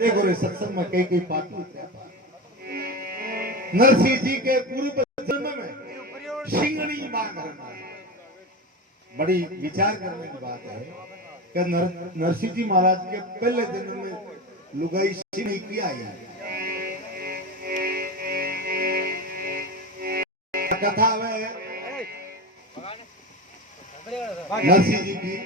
देखो रे सत्संग में कई कई पाती नरसिंह जी के पूर्व जन्म में सिंगड़ी मां करना बड़ी विचार करने की बात है कि नरसिंह जी महाराज के पहले जन्म में लुगाई सिंगड़ी किया है। कथा है नरसिंह जी की,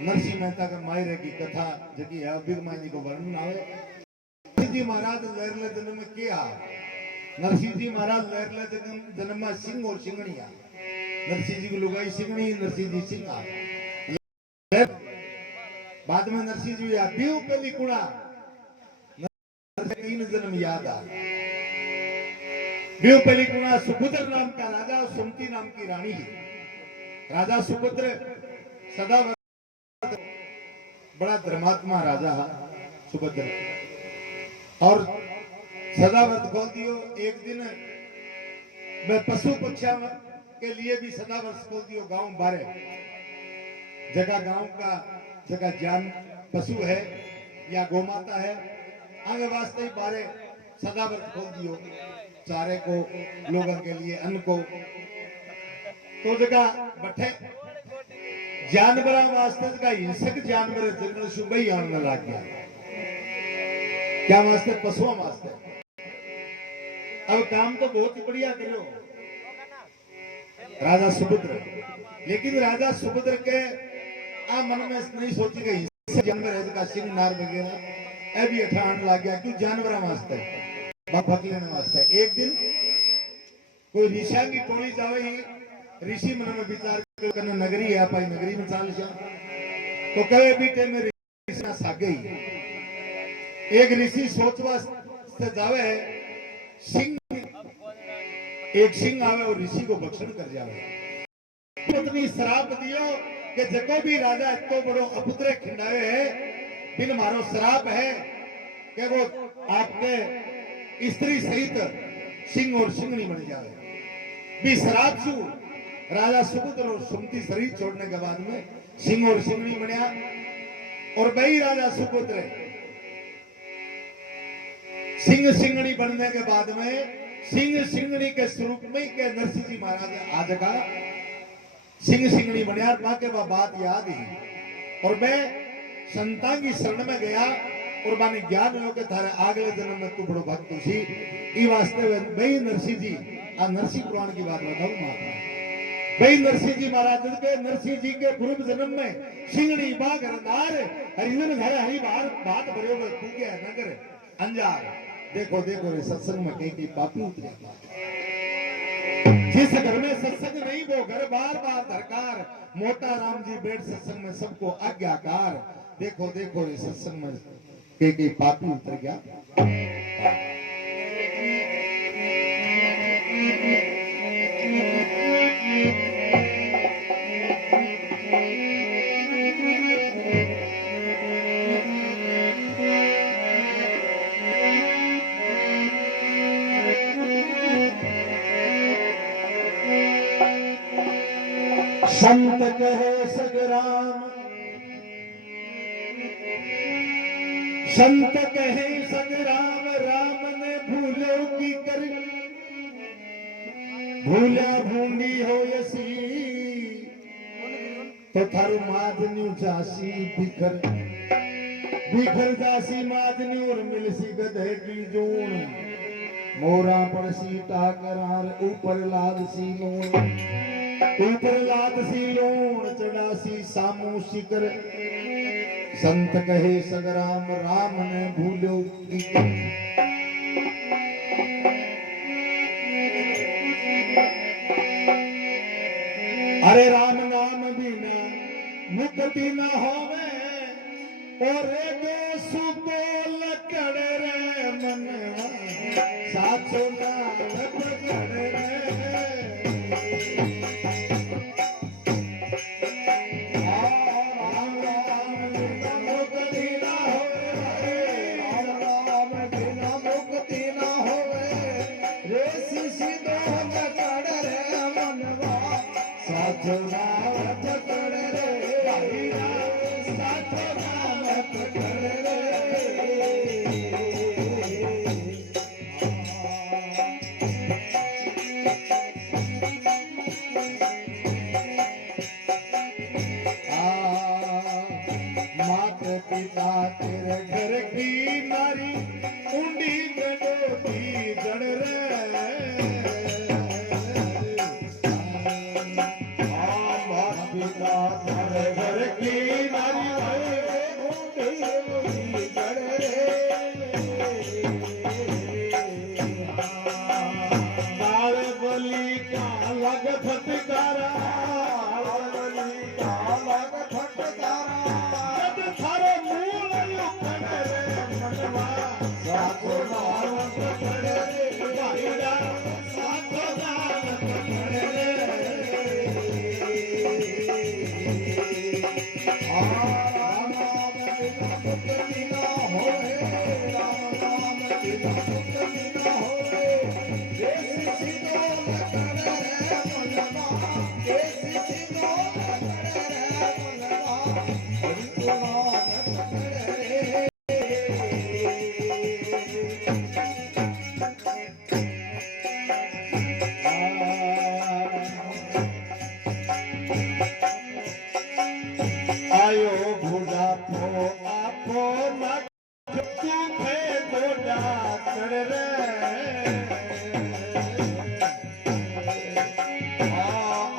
नरसिंह मेहता का मायरे की कथा जगी है अभिमानी को वर्णन आवे। नरसिंह जी महाराज लहरले जन्म में किया, नरसिंह जी महाराज लहरले जन्म में सिंह और सिंगड़िया, नरसिंह जी की लुगाई सिंगड़ी, नरसिंह जी सिंगा। बाद में नरसिंह जी या दीव पहली कुड़ा तीन जन्म याद आ। दीव पहली कुड़ा सुभद्र नाम का राजा और सुमति नाम की रानी है। राजा सुभद्र सदा बड़ा धर्मात्मा राजा सुभद्र और सदाव्रत खोल दियो। एक दिन मैं पशु पक्षियों के लिए भी सदाव्रत खोल दियो। गांव बारे जगह गांव का जगह जान पशु है या गोमाता है आगे वास्ते ही बारे सदाव्रत खोल दियो चारे को लोगों के लिए अन्न को। तो जगह बैठे जानवर वास्ते का हिंसक जानवर जंगल सुबह आने लग गया। क्या वास्ते पशुओं वास्ते। अब काम तो बहुत ही बढ़िया करो राजा सुभद्र, लेकिन राजा सुभद्र के आ मन में नहीं सोचेगा हिंसक जानवर है का सिंह नार वगैरह अभी अठान लग गया। क्यों जानवर वास्ते भक्त लेने वास्ते। एक दिन कोई ऋषियों की टोली जावे ही ऋषि मन में विचार करने नगरी है पाई नगरी में चाल जा तो कहे बीटे में ऋषि सागे ही एक ऋषि सोचवा से जावे है सिंह एक सिंह आवे और ऋषि को भक्षण कर जावे। पत्नी श्राप दियो कि जको भी राजा इतो बड़ो अपुत्र खिंडावे है बिन मारो श्राप है कि वो आपके स्त्री सहित सिंह और सिंगनी बन जावे। भी श्राप सु राजा सुभद्र और सुमति शरीर छोड़ने के बाद में सिंह और सिंगनी बनया और वही राजा सुभद्र सिंह सिंगनी बनने के बाद में सिंह सिंगनी के स्वरूप में के नरसिंह जी महाराज आज का सिंह सिंगनी बनया। मां के बात याद ही और मैं संतान की शरण में गया और माने ज्ञान हो के थारे अगले जन्म में तू बड़ो भक्त सी ई वास्ते वही नरसिंह जी आ नरसिंह पुराण की बात बताऊं माता भाई नरसिंह जी महाराज के नरसिंह जी के पूर्व जन्म में सिंगड़ी बाघ रंगार हरिजन घर हरि बार बात भरे पूगे नगर अंजार। देखो देखो रे सत्संग में कई पापी उतरे। जिस घर में सत्संग नहीं वो घर बार बार धरकार। मोटा राम जी बैठ सत्संग में सबको आज्ञाकार। देखो देखो रे सत्संग में कई पापी उतर गया। संत कहे सगराम संत कहे सगराम राम ने भूलो की कर भूला भूंडी हो यसी तो थारू मादन्यू जासी बिखर बिखर जासी मादन्यू और मिलसी गधे की जून मोरा पड़सी टाकरार ऊपर लाद सी नून ऊपर लाद सी लोण चढ़ासी सामू शिकर संत कहे सगराम राम ने भूलो की अरे राम नाम बिना मुक्ति न होवे और गो सुबोल कर रे मनवा साचो नाम पकड़ रे साचो नाम पकड़ रे भाईड़ा साचो नाम पकड़ रे राम नाम बिना मुक्ति न होए राम नाम बिना मुक्ति न होए देश सिद्धो पकड़ रे मनवा देश सिद्धो पकड़ रे मनवा हरि को नाम पकड़ रे आयो बुढ़ापो आपो न दुखे गोडा चढ़ रे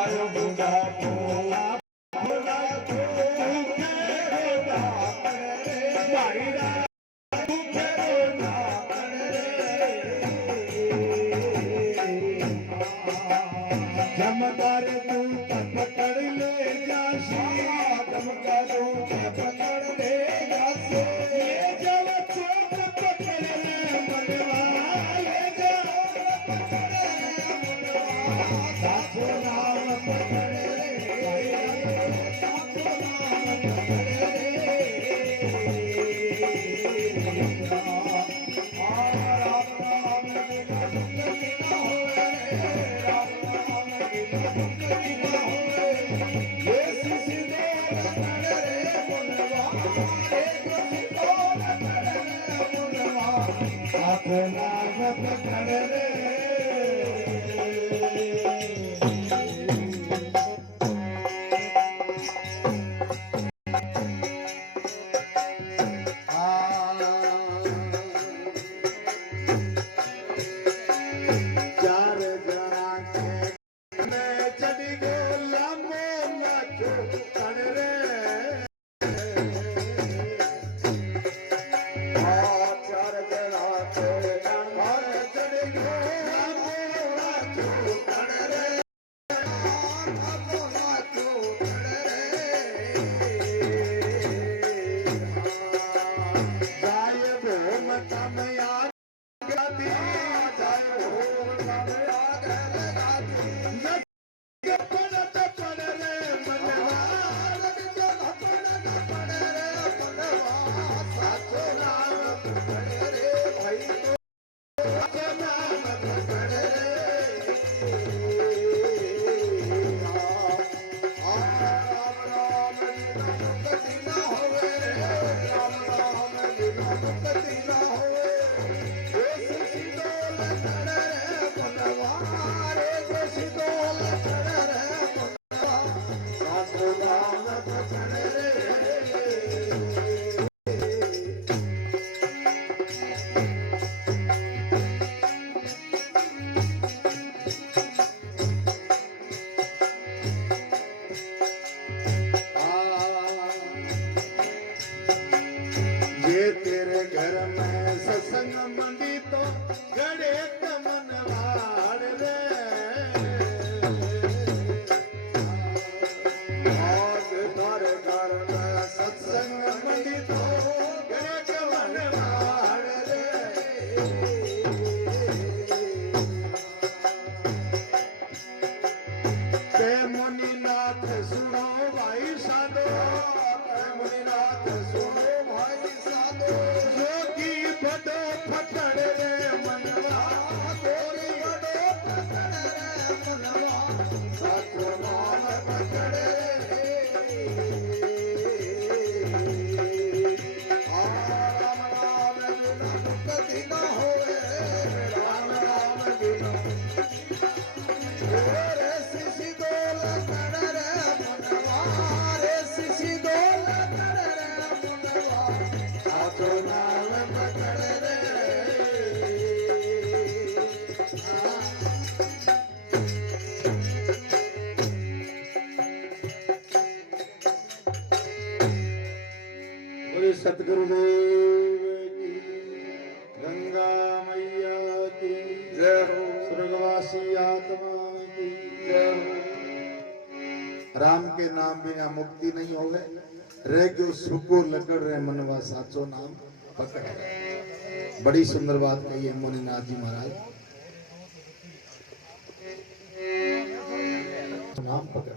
आयो बुढ़ापो आपो न दुखे गोडा चढ़ रे भाईड़ा दुखे गोडा चढ़ रे जमदार तू पकड़ ले जासी जमदारो पकड़ ले जासी ये जब चोक पकड़ ले मनवा ले जा पकड़ ले मनवा साचो नाम पकड़ ले साचो नाम पकड़ ले राम नाम बिना मुक्ति न होए राम नाम बिना मुक्ति न होए देश सिद्धो पकड़ रे मनवा देश सिद्धो पकड़ रे मनवा साचो नाम पकड़ रे चार जना के मैं चढ़ी गो लामो नाचो कण रे चार जना के मैं चढ़ी गो लामो नाचो कण रे लामो नाचो कण रे जाय भोम तम याद गाती जाय भोम तम याद गाती पड़ रे मनवा पड़ रे मनवा साचो नाम पकड़ रे भाई साचो नाम पकड़ रे राम राम बिना मुक्ति न होए राम राम बिना मुक्ति न होए देश सिद्धो पकड़ रे मनवा देश सिद्धो पकड़ रे मनवा साचो नाम पकड़ रे ये तेरे घर में सत्संग मंडी तो गड़े मनवाड़ रे आज थारे घर में सत्संग मंडी तो गड़े मनवाड़ रे ते मुनिनाथ सुनो भाई साधो ते मुनिनाथ सुनो भाई साधो जोगी बड़ो पकड़ रे मनवा जोगी बड़ो पकड़ रे मनवा साचो नाम पकड़ रे राम नाम बिना मुक्ति न होए राम नाम बिना रे सिद्धो पकड़ रे मनवा रे सिद्धो पकड़ रे मनवा साचो नाम पकड़ रे बोले सतगुरुदेव की गंगा मैया की जय हो स्वर्गवासी आत्मा की जय हो राम के नाम बिना मुक्ति नहीं होवे रे क्यों सुको लकड़ रे मनवा साचो नाम पकड़ रे बड़ी सुंदर बात कही है मुनिनाथ जी महाराज। नाम पकड़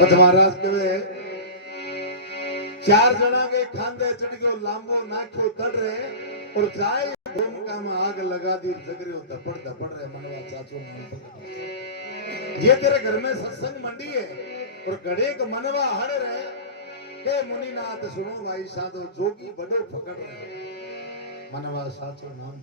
पथ महाराज के चार जना के खांदे चढ़ गयो लांबो नाखो तड़ रहे और चाय भूमिका में आग लगा दी जगरे धपड़ धपड़ रहे मनवा चाचो नाम पकड़। ये तेरे घर में सत्संग मंडी है और घड़े का मनवा हड़ रहे के मुनिनाथ सुनो भाई साधो जोगी बड़ो पकड़ रहे मनवा साचो नाम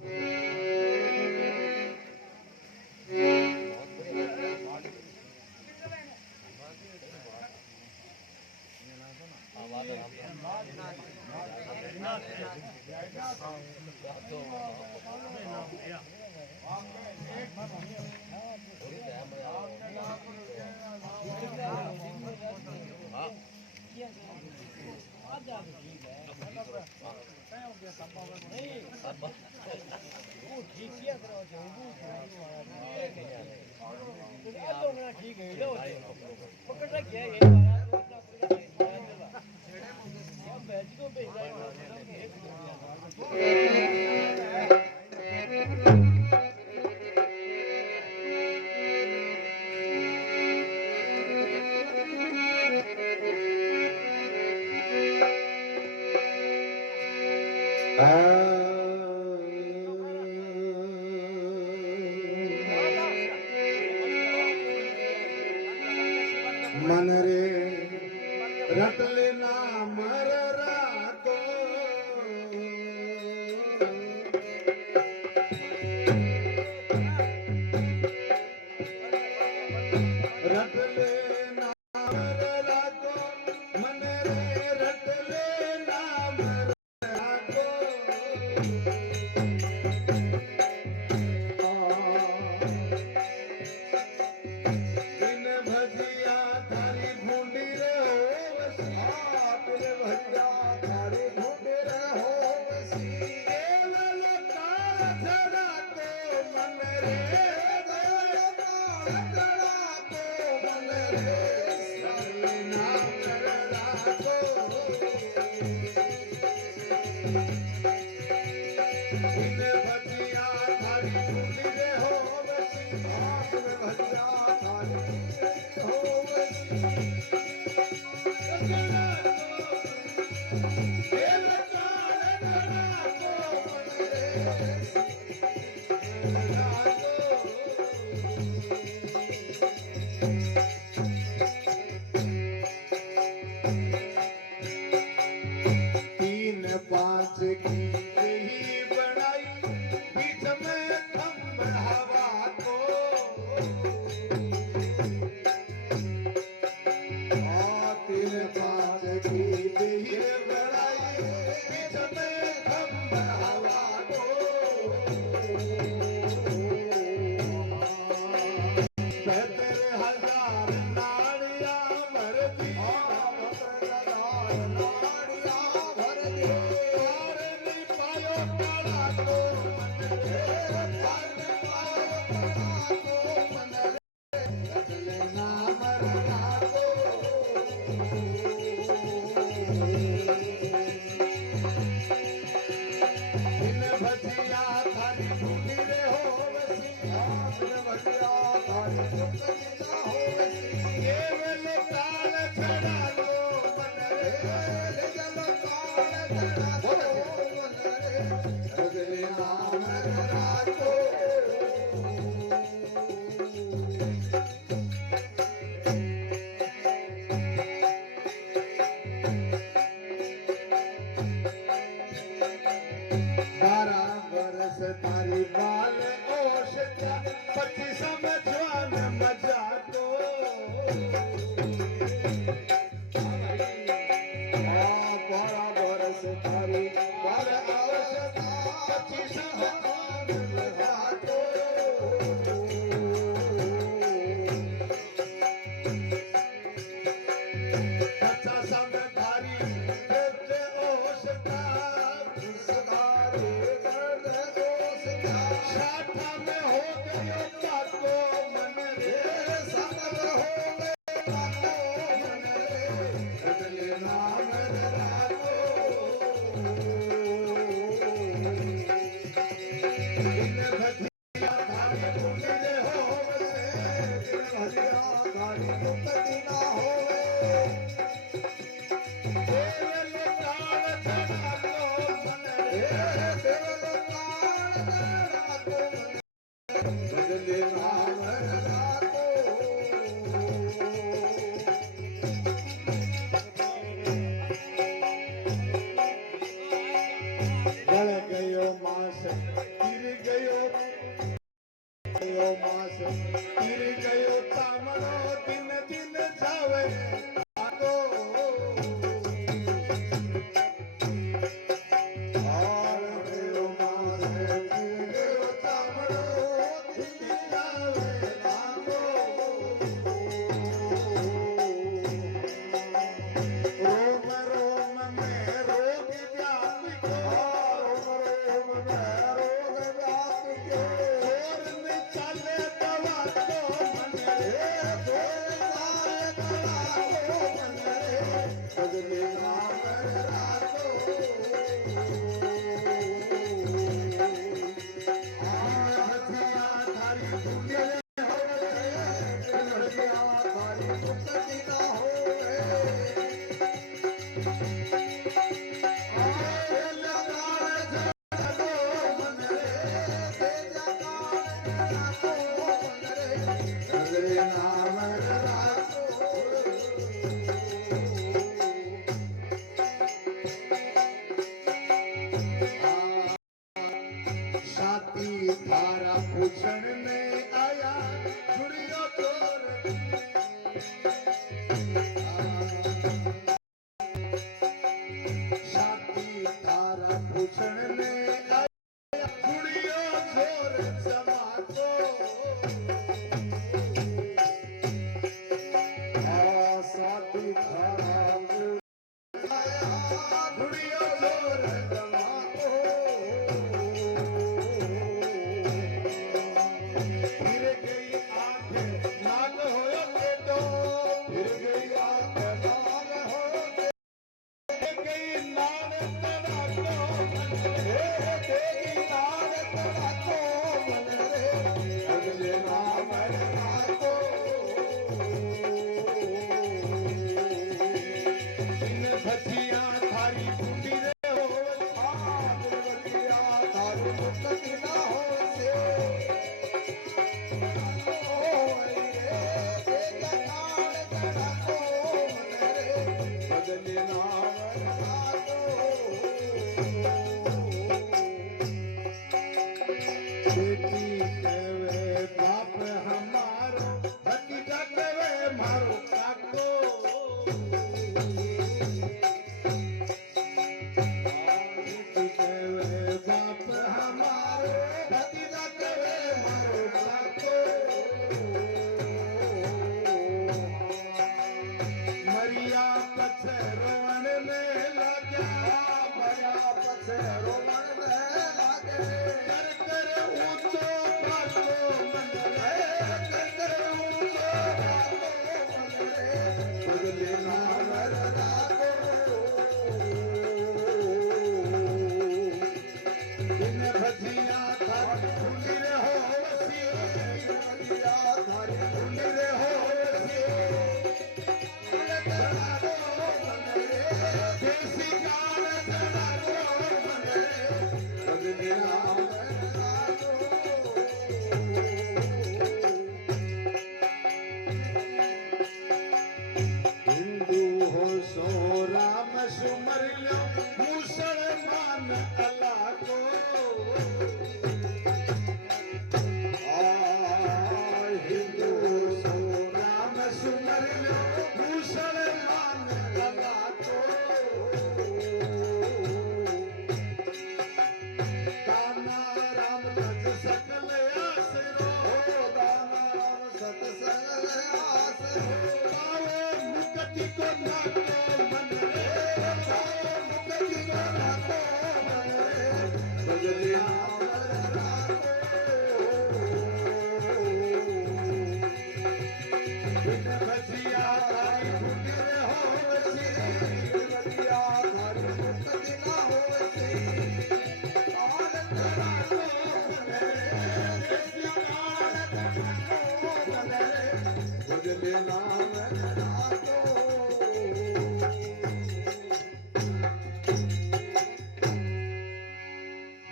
मन रे रट लेना मर राको रट लेना मर राको मन रे रट लेना मर राको बदले नाम रातो गल गयो मास गिर गयो मास गिर गयो तामणो दिन दिन जावे आतो और गयो मास गिर गयो तामणो दिन दिन जावे आतो रोम रोम में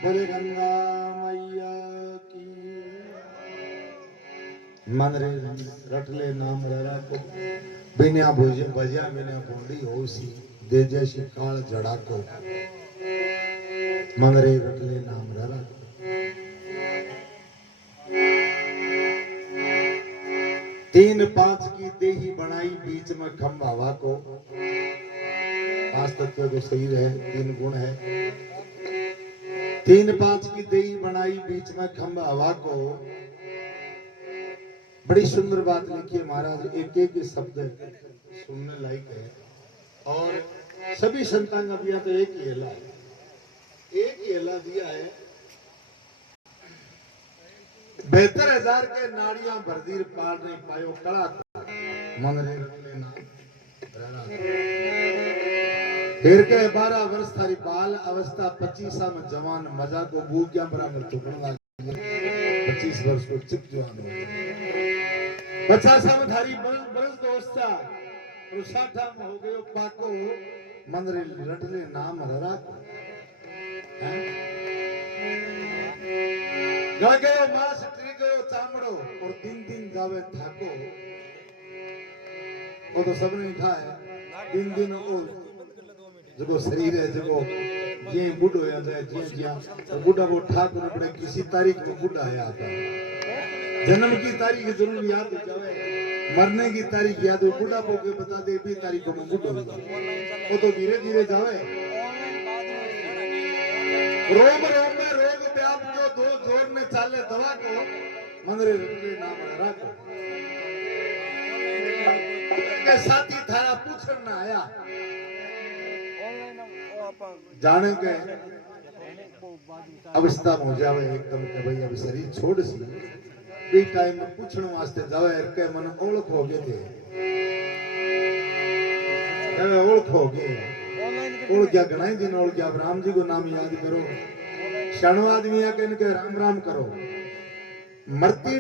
बोले गंगा मैया की। मन रे रटले नाम ररा को बिना भजिया बिना भूंडी होसी दे जैसी काल जड़ा को। मन रे रटले नाम ररा को। तीन पांच की देही बनाई बीच में खंभावा को। पांच तत्व तो शरीर है, तीन गुण है। तीन पांच की देही बनाई बीच में खंभावा को। बड़ी सुंदर बात लिखी है महाराज, एक एक शब्द सुनने लायक है। और सभी संतान का दिया तो एक ही हेला है, एक ही हेला दिया है। 72,000 के नाड़ियां भरदीर पाल नहीं पायो कड़ा मन रे लेना। फिर के 12 वर्ष थारी बाल अवस्था 25 में जवान मजा को भूख या बराबर चुकने लगी। 25 वर्ष को चिप जवान हो 50 में थारी बरस दोस्ता और 60 में हो गयो पाको मन रे रटले नाम ररा। गल गयो मांस ट्री गयो चामड़ो और दिन दिन जावे थाको। वो तो सबने लिखा है दिन दिन वो जो शरीर है जो ये बुढ़ हो जाता है जी बुढ़ा वो ठाकुर पड़े किसी तारीख में बुढ़ा है आता है। जन्म की तारीख जरूर याद हो जावे, मरने की तारीख याद हो, बुढ़ा को बता दे भी तारीखों में बुढ़ होगा। वो तो धीरे धीरे जावे। रोम रोम में रोग व्याप जो दो जोर ने चाले दवा को मन रे रटले नाम ररा को। के साथी थारा पूछन ना आया जाने के अवस्था में हो जावे एकदम के भाई अब शरीर छोड़ सी बी टाइम में पूछने वास्ते जावे के मन ओळख हो गए थे। ओळख हो गए ओळ क्या गणाई दिन ओळ क्या राम जी को नाम याद करो। क्षण आदमी आके इनके राम राम करो। मरती